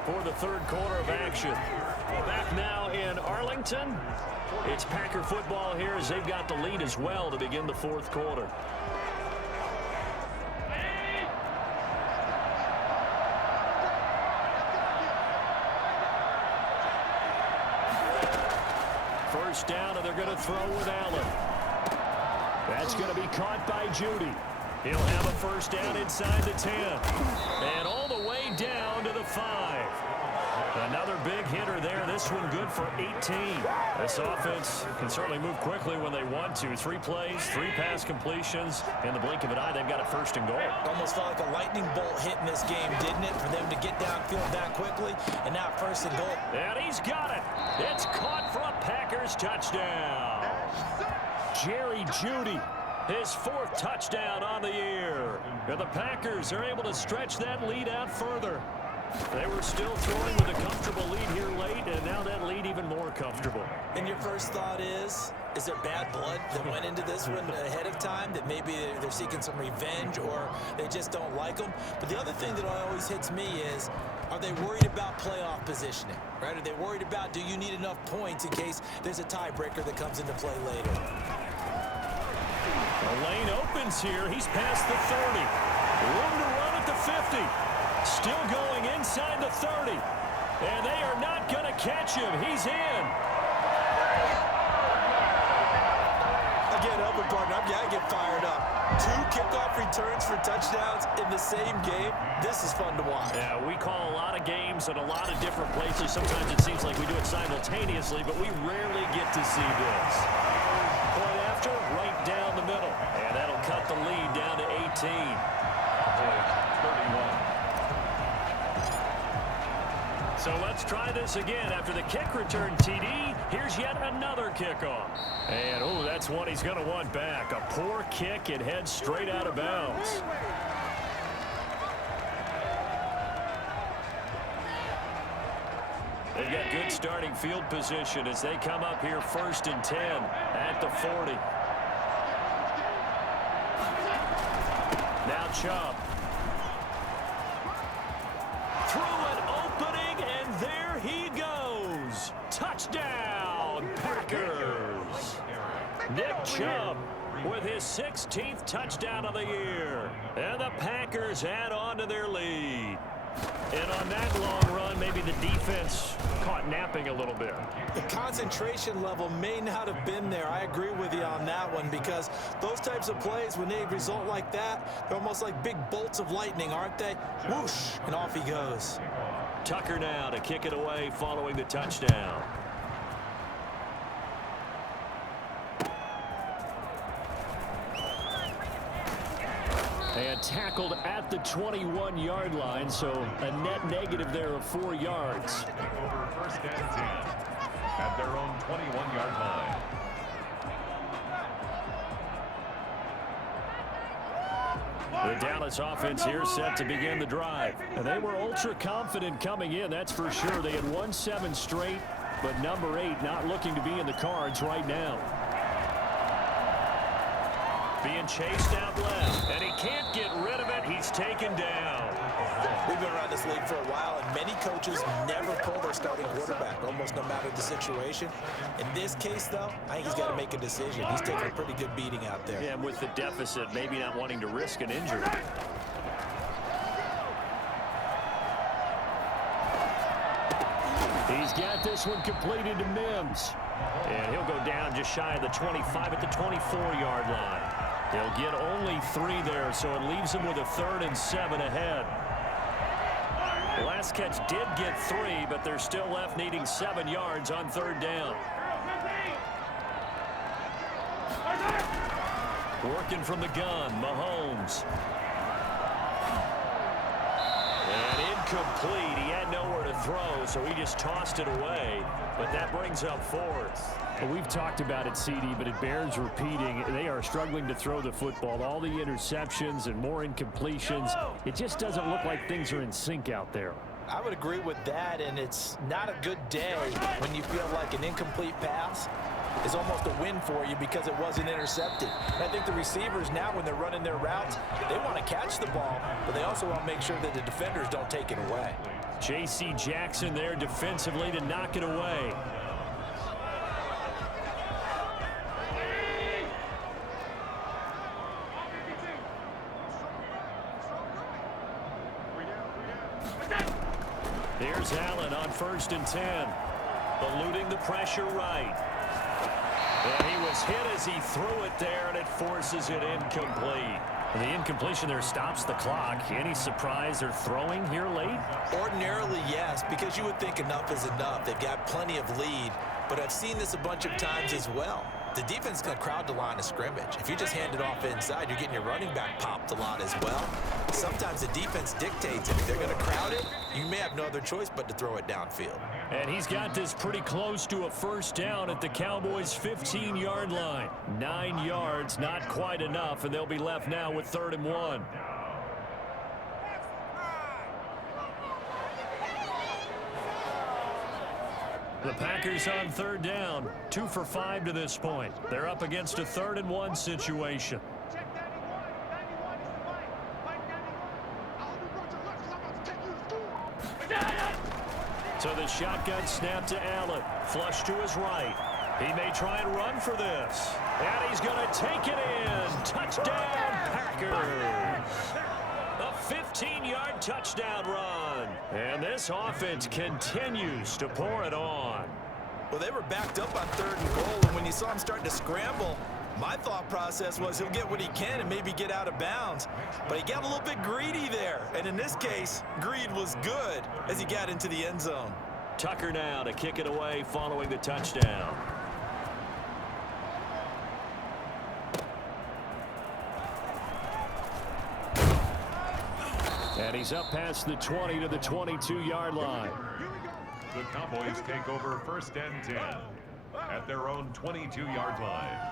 For the third quarter of action. Back now in Arlington. It's Packer football here as they've got the lead as well to begin the fourth quarter. First down, and they're going to throw with Allen. That's going to be caught by Judy. He'll have a first down inside the 10. And all the way down to the 5. Another big hitter there. This one good for 18. This offense can certainly move quickly when they want to. 3 plays, 3 pass completions. In the blink of an eye, they've got a first and goal. Almost felt like a lightning bolt hit in this game, didn't it? For them to get downfield that quickly. And now first and goal. And he's got it. It's caught for a Packers touchdown. Jerry Jeudy. His 4th touchdown on the year. And the Packers are able to stretch that lead out further. They were still throwing with a comfortable lead here late, and now that lead even more comfortable. And your first thought is there bad blood that went into this one ahead of time, that maybe they're seeking some revenge or they just don't like them? But the other thing that always hits me is, are they worried about playoff positioning, right? Are they worried about, do you need enough points in case there's a tiebreaker that comes into play later? The lane opens here. He's past the 30. Room to run at the 50. Still going inside the 30. And they are not going to catch him. He's in. Again, open partner, I get fired up. 2 kickoff returns for touchdowns in the same game. This is fun to watch. Yeah, we call a lot of games at a lot of different places. Sometimes it seems like we do it simultaneously, but we rarely get to see this. Point after, right down the middle. And that'll cut the lead down to 18. 31. So let's try this again. After the kick return TD, here's yet another kickoff. And, oh, that's one he's going to want back. A poor kick. It heads straight out of bounds. They've got good starting field position as they come up here 1st and 10 at the 40. Now Chubb. Through an opening, and there he goes. Touchdown, Packers. Nick Chubb with his 16th touchdown of the year. And the Packers add on to their lead. And on that long run, maybe the defense caught napping a little bit. The concentration level may not have been there. I agree with you on that one, because those types of plays, when they result like that, they're almost like big bolts of lightning, aren't they? Whoosh, and off he goes. Tucker now to kick it away following the touchdown. And tackled at the 21-yard line, so a net negative there of 4 yards. Over 1st and 10 at their own 21-yard line. The Dallas offense here set to begin the drive. And they were ultra confident coming in, that's for sure. They had won 7 straight, but number 8 not looking to be in the cards right now. Being chased out left, and he can't get rid of it. He's taken down. We've been around this league for a while, and many coaches never pull their starting quarterback, almost no matter the situation. In this case, though, I think he's got to make a decision. He's taking a pretty good beating out there. Yeah, and with the deficit, maybe not wanting to risk an injury. He's got this one completed to Mims. And he'll go down just shy of the 25 at the 24-yard line. He'll get only 3 there, so it leaves him with a 3rd and 7 ahead. The last catch did get 3, but they're still left needing 7 yards on 3rd down. Working from the gun, Mahomes. And incomplete. He had nowhere to throw, so he just tossed it away. But that brings up 4th. Well, we've talked about it, CD, but it bears repeating. They are struggling to throw the football. All the interceptions and more incompletions. It just doesn't look like things are in sync out there. I would agree with that, and it's not a good day when you feel like an incomplete pass is almost a win for you because it wasn't intercepted. And I think the receivers now, when they're running their routes, they want to catch the ball, but they also want to make sure that the defenders don't take it away. J.C. Jackson there defensively to knock it away. Here's Allen on 1st and 10. Eluding the pressure right. And he was hit as he threw it there, and it forces it incomplete. The incompletion there stops the clock. Any surprise they're throwing here late? Ordinarily, yes, because you would think enough is enough. They've got plenty of lead, but I've seen this a bunch of times as well. The defense is going to crowd the line of scrimmage. If you just hand it off inside, you're getting your running back popped a lot as well. Sometimes the defense dictates it. If they're going to crowd it, you may have no other choice but to throw it downfield. And he's got this pretty close to a 1st down at the Cowboys' 15-yard line. 9 yards, not quite enough, and they'll be left now with 3rd and 1. The Packers on third down, 2 for 5 to this point. They're up against a 3rd and 1 situation. So the shotgun snap to Allen. Flush to his right. He may try and run for this. And he's going to take it in. Touchdown, Packers. A 15-yard touchdown run. And this offense continues to pour it on. Well, they were backed up on 3rd and goal, and when you saw him starting to scramble, my thought process was he'll get what he can and maybe get out of bounds. But he got a little bit greedy there. And in this case, greed was good as he got into the end zone. Tucker now to kick it away following the touchdown. And he's up past the 20 to the 22-yard line. The Cowboys take over 1st and 10 at their own 22-yard line.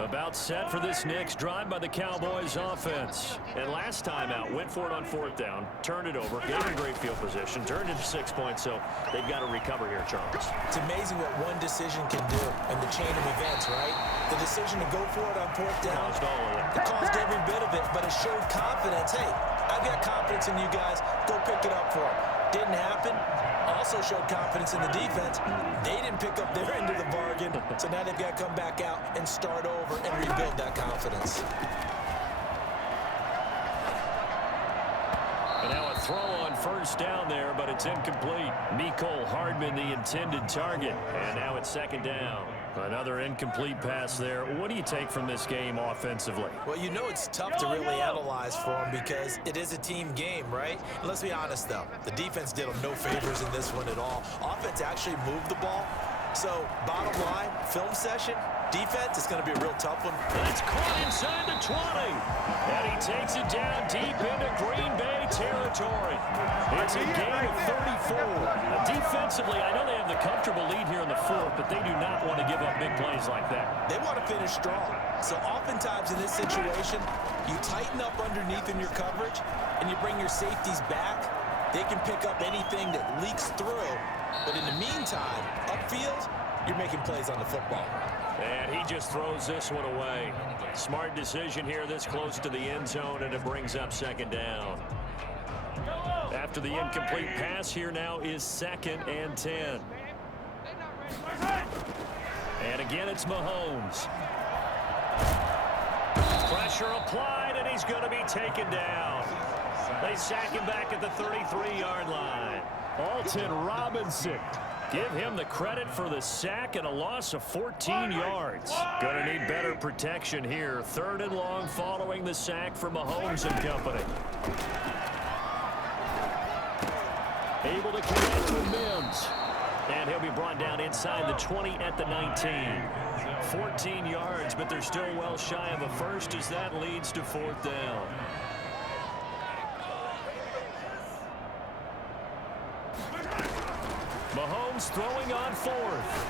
About set for this next drive by the Cowboys offense. And last time out, went for it on 4th down, turned it over, gave him great field position, turned into 6 points, so they've got to recover here, Charles. It's amazing what one decision can do in the chain of events, right? The decision to go for it on 4th down, Caused all of it. it caused every bit of it, but it showed confidence. Hey, I've got confidence in you guys. Go pick it up for them. Didn't happen. Also showed confidence in the defense. They didn't pick up their end of the bargain, so now they've got to come back out and start over and rebuild that confidence. And now a throw on 1st down there, but it's incomplete. Mecole Hardman, the intended target. And now it's 2nd down. Another incomplete pass there. What do you take from this game offensively? Well, you know it's tough to really analyze for them because it is a team game, right? And let's be honest, though. The defense did them no favors in this one at all. Offense actually moved the ball. So, bottom line, film session, defense, it's going to be a real tough one. It's caught inside the 20. And he takes it down deep into Green Bay territory. It's a gain of 34. Defensively, I know they have the comfortable lead here in the 4th, but they do not want to give up big plays like that. They want to finish strong. So oftentimes in this situation, you tighten up underneath in your coverage, and you bring your safeties back. They can pick up anything that leaks through. But in the meantime, upfield, you're making plays on the football. And he just throws this one away. Smart decision here this close to the end zone, and it brings up 2nd down. After the incomplete pass, here now is 2nd and 10. And again, it's Mahomes. Pressure applied, and he's going to be taken down. They sack him back at the 33-yard line. Alton Robinson. Give him the credit for the sack and a loss of 14 yards. Going to need better protection here. 3rd and long following the sack for Mahomes and company. Able to connect with Mims. And he'll be brought down inside the 20 at the 19. 14 yards, but they're still well shy of a first as that leads to 4th down. Mahomes throwing on 4th.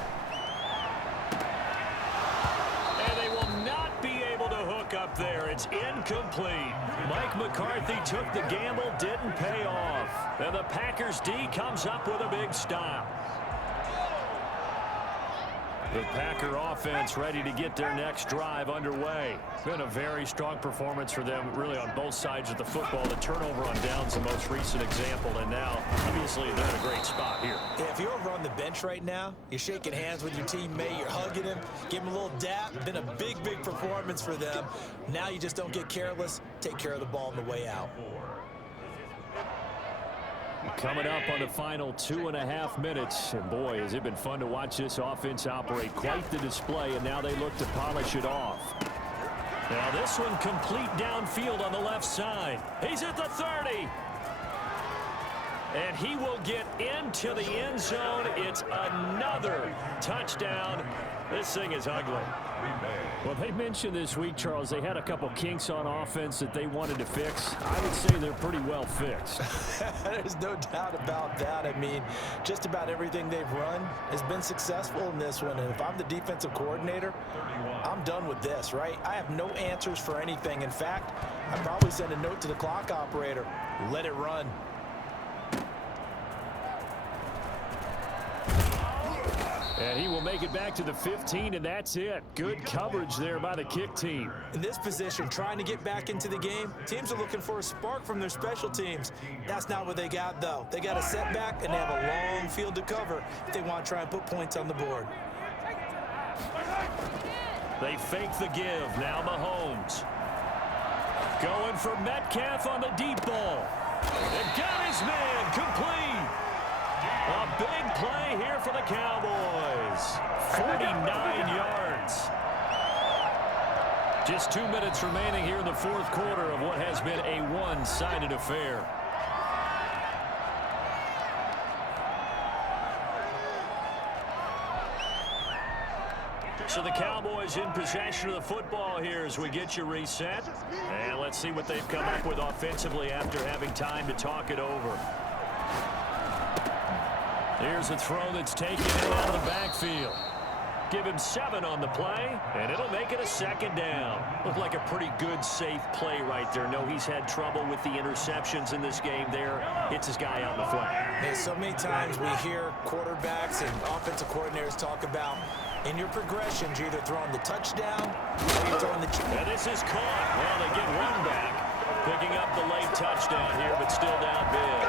And they will not be able to hook up there. It's incomplete. Mike McCarthy took the gamble, didn't pay off. And the Packers D comes up with a big stop. The Packer offense ready to get their next drive underway. Been a very strong performance for them, really, on both sides of the football. The turnover on downs, the most recent example, and now, obviously, they're in a great spot here. Yeah, if you're over on the bench right now, you're shaking hands with your teammate, you're hugging him, give him a little dap. Been a big, big performance for them. Now you just don't get careless. Take care of the ball on the way out. Coming up on the final 2.5 minutes. And boy, has it been fun to watch this offense operate. Quite the display, and now they look to polish it off. Now this one complete downfield on the left side. He's at the 30. And he will get into the end zone. It's another touchdown. This thing is ugly. Well, they mentioned this week, Charles, they had a couple kinks on offense that they wanted to fix. I would say they're pretty well fixed. There's no doubt about that. I mean, just about everything they've run has been successful in this one. And if I'm the defensive coordinator, I'm I'm done with this, right? I have no answers for anything. In fact, I'd probably send a note to the clock operator. Let it run. And he will make it back to the 15, and that's it. Good coverage there by the kick team. In this position, trying to get back into the game, teams are looking for a spark from their special teams. That's not what they got, though. They got a setback, and they have a long field to cover if they want to try and put points on the board. They fake the give. Now Mahomes. Going for Metcalf on the deep ball. And got his man complete. A big play here for the Cowboys. 49 yards. Just 2 minutes remaining here in the fourth quarter of what has been a one-sided affair. So the Cowboys in possession of the football here as we get you reset. And let's see what they've come up with offensively after having time to talk it over. Here's a throw that's taken in out of the backfield. Give him 7 on the play, and it'll make it a second down. Looked like a pretty good, safe play right there. No, he's had trouble with the interceptions in this game there. Hits his guy out in the flat. Yeah, so many times we hear quarterbacks and offensive coordinators talk about in your progressions, you're either throwing the touchdown or you're throwing the... And this is caught. Well, they get one back. Picking up the late touchdown here, but still down big.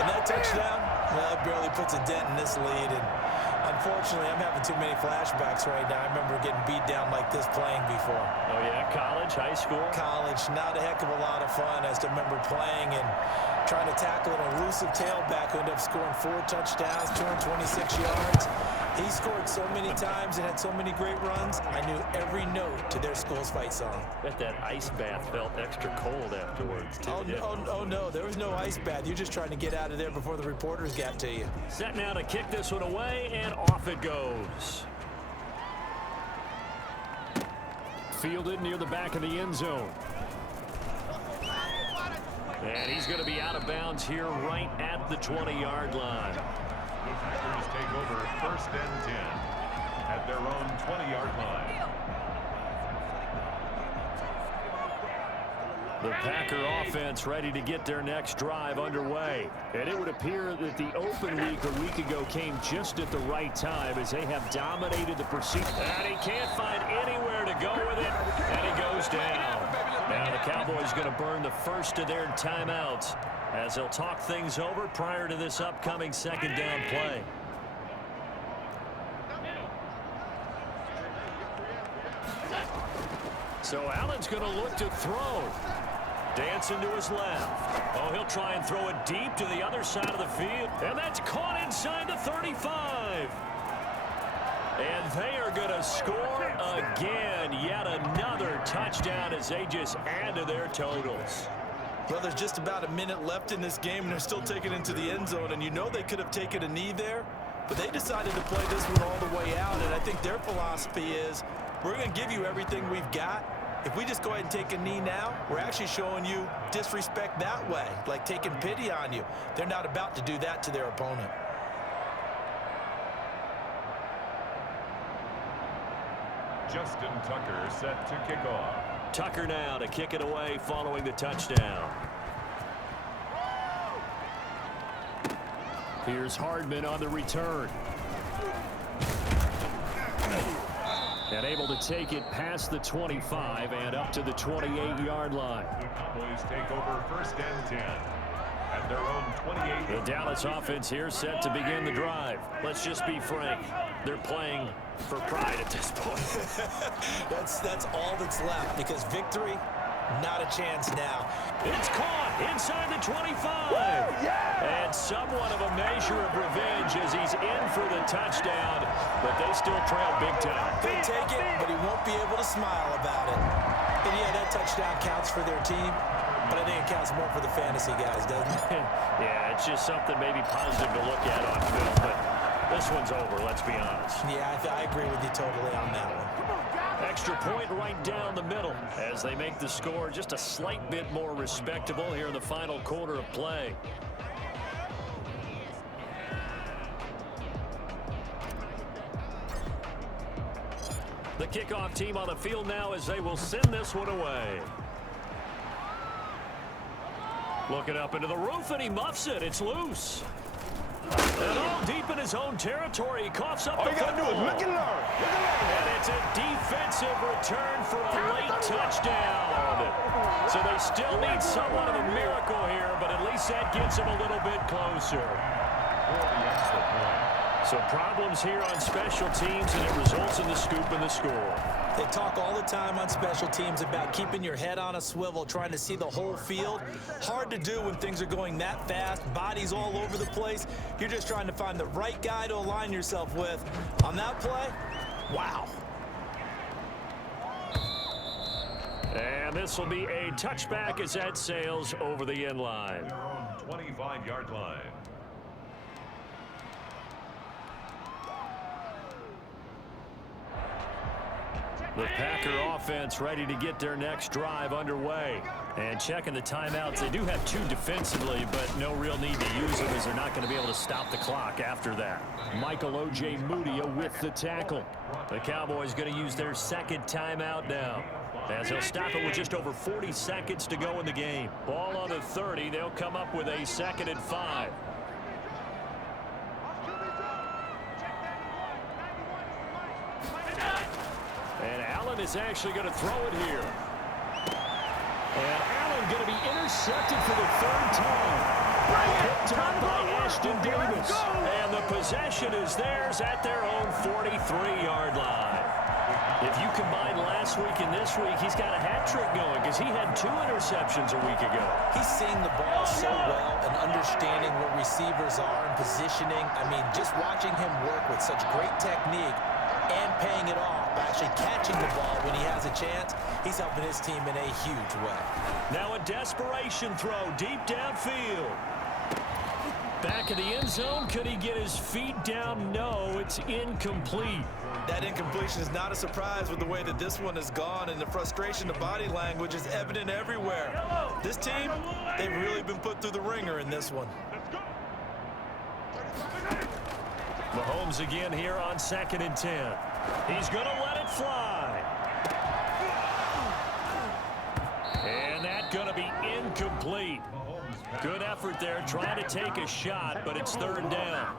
And that touchdown, well, it barely puts a dent in this lead. And unfortunately, I'm having too many flashbacks right now. I remember getting beat down like this playing before. Oh, yeah? College, high school? College, not a heck of a lot of fun. I just remember playing and trying to tackle an elusive tailback who ended up scoring 4 touchdowns, 226 yards. He scored so many times and had so many great runs, I knew every note to their school's fight song. Bet that ice bath felt extra cold afterwards, too. Oh, no, there was no ice bath. You're just trying to get out of there before the reporters got to you. Set now to kick this one away, and off it goes. Fielded near the back of the end zone. And he's going to be out of bounds here right at the 20-yard line. The Packers take over 1st and 10 at their own 20-yard line. The Packer offense ready to get their next drive underway. And it would appear that the open week a week ago came just at the right time as they have dominated the pursuit. And he can't find anywhere to go with it. And he goes down. Now the Cowboys going to burn the first of their timeouts as they'll talk things over prior to this upcoming second down play. So Allen's going to look to throw. Dancing to his left. Oh, he'll try and throw it deep to the other side of the field. And that's caught inside the 35. And they are going to score again. Yet another touchdown as they just add to their totals. Well, there's just about a minute left in this game, and they're still taking it into the end zone. And you know they could have taken a knee there, but they decided to play this one all the way out. And I think their philosophy is, we're going to give you everything we've got. If we just go ahead and take a knee now, we're actually showing you disrespect that way, like taking pity on you. They're not about to do that to their opponent. Justin Tucker set to kick off. Tucker now to kick it away following the touchdown. Here's Hardman on the return. And able to take it past the 25 and up to the 28-yard line. The Cowboys take over 1st and 10 at their own 28. The Dallas offense here set to begin the drive. Let's just be frank. They're playing for pride at this point. That's all that's left, because victory, not a chance now. It's caught inside the 25. And somewhat of a measure of revenge as he's in for the touchdown, but they still trail big time. They take it, but he won't be able to smile about it. And yeah, that touchdown counts for their team, but I think it counts more for the fantasy guys, doesn't it? Yeah, it's just something maybe positive to look at on film, but this one's over, let's be honest. Yeah, I agree with you totally on that one. Extra point right down the middle as they make the score just a slight bit more respectable here in the final quarter of play. The The kickoff team on the field now as they will send this one away. Looking up into the roof, and he muffs it. It's loose. And all deep in his own territory, he coughs up the football. All you got to do is look and learn. And it's a defensive return for a late touchdown. So they still need somewhat of a miracle here, but at least that gets them a little bit closer. So problems here on special teams, and it results in the scoop and the score. They talk all the time on special teams about keeping your head on a swivel, trying to see the whole field. Hard to do when things are going that fast, bodies all over the place. You're just trying to find the right guy to align yourself with. On that play, wow. And this will be a touchback as that sails over the end line. Their own 25-yard line. The Packer offense ready to get their next drive underway. And checking the timeouts, they do have two defensively, but no real need to use them as they're not going to be able to stop the clock after that. Michael O.J. Mudia with the tackle. The Cowboys going to use their second timeout now, as they'll stop it with just over 40 seconds to go in the game. Ball on the 30. They'll come up with a 2nd and 5. And Allen is actually going to throw it here. And Allen going to be intercepted for the 3rd time. Picked up by Ashton Davis. And the possession is theirs at their own 43-yard line. If you combine last week and this week, he's got a hat trick going because he had 2 interceptions a week ago. He's seeing the ball so well and understanding where receivers are and positioning. I mean, just watching him work with such great technique and paying it off by actually catching the ball when he has a chance, he's helping his team in a huge way. Now a desperation throw deep downfield. Back of the end zone. Could he get his feet down? No, it's incomplete. That incompletion is not a surprise with the way that this one has gone, and the frustration, the body language is evident everywhere. This team, they've really been put through the ringer in this one. Mahomes again here on 2nd and 10. He's going to let it fly. And that's going to be incomplete. Good effort there, trying to take a shot, but it's 3rd down.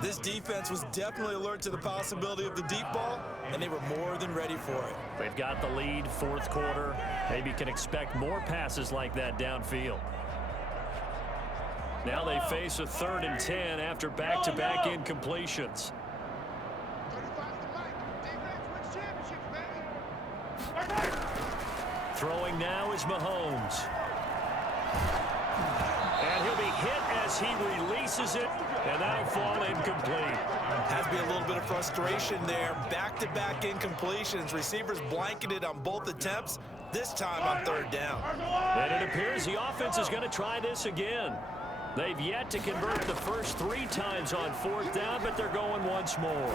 This defense was definitely alert to the possibility of the deep ball, and they were more than ready for it. They've got the lead, 4th quarter. Maybe can expect more passes like that downfield. Now they face a 3rd and 10 after back-to-back incompletions. Throwing now is Mahomes. And he'll be hit as he releases it, and that'll fall incomplete. Has to be a little bit of frustration there. Back-to-back incompletions. Receivers blanketed on both attempts, this time on 3rd down. And it appears the offense is going to try this again. They've yet to convert the first 3 times on 4th down, but they're going once more.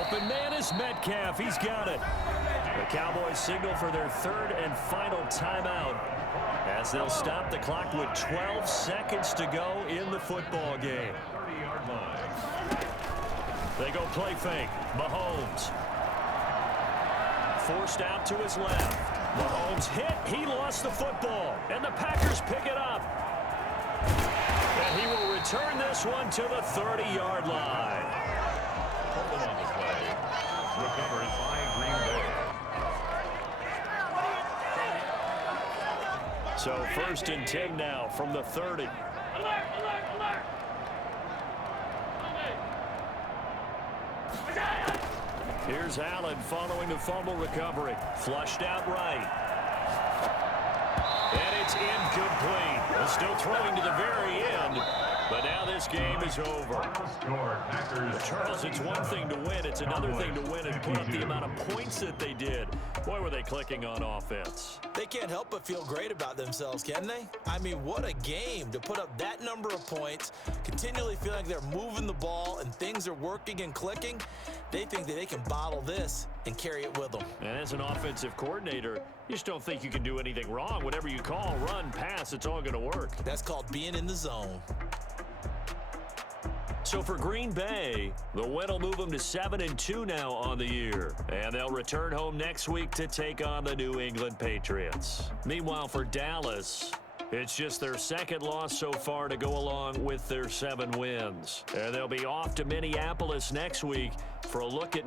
Open man is Metcalf. He's got it. The Cowboys signal for their 3rd and final timeout as they'll stop the clock with 12 seconds to go in the football game. 30-yard line. They go play fake. Mahomes. Forced out to his left. Mahomes hit. He lost the football. And the Packers pick it up. And he will return this one to the 30-yard line. Hold on the play. Recovered by Green Bay. So 1st and 10 now from the 30. Here's Allen following the fumble recovery. Flushed out right. And it's incomplete. Well, still throwing to the very end. But now this game is over. Charles, it's one thing to win. It's another thing to win and put up the amount of points that they did. Boy, were they clicking on offense. They can't help but feel great about themselves, can they? I mean, what a game to put up that number of points, continually feeling like they're moving the ball and things are working and clicking. They think that they can bottle this and carry it with them. And as an offensive coordinator, you just don't think you can do anything wrong. Whatever you call, run, pass, it's all going to work. That's called being in the zone. So for Green Bay, the win will move them to 7-2 now on the year. And they'll return home next week to take on the New England Patriots. Meanwhile, for Dallas, it's just their second loss so far to go along with their 7 wins. And they'll be off to Minneapolis next week for a look at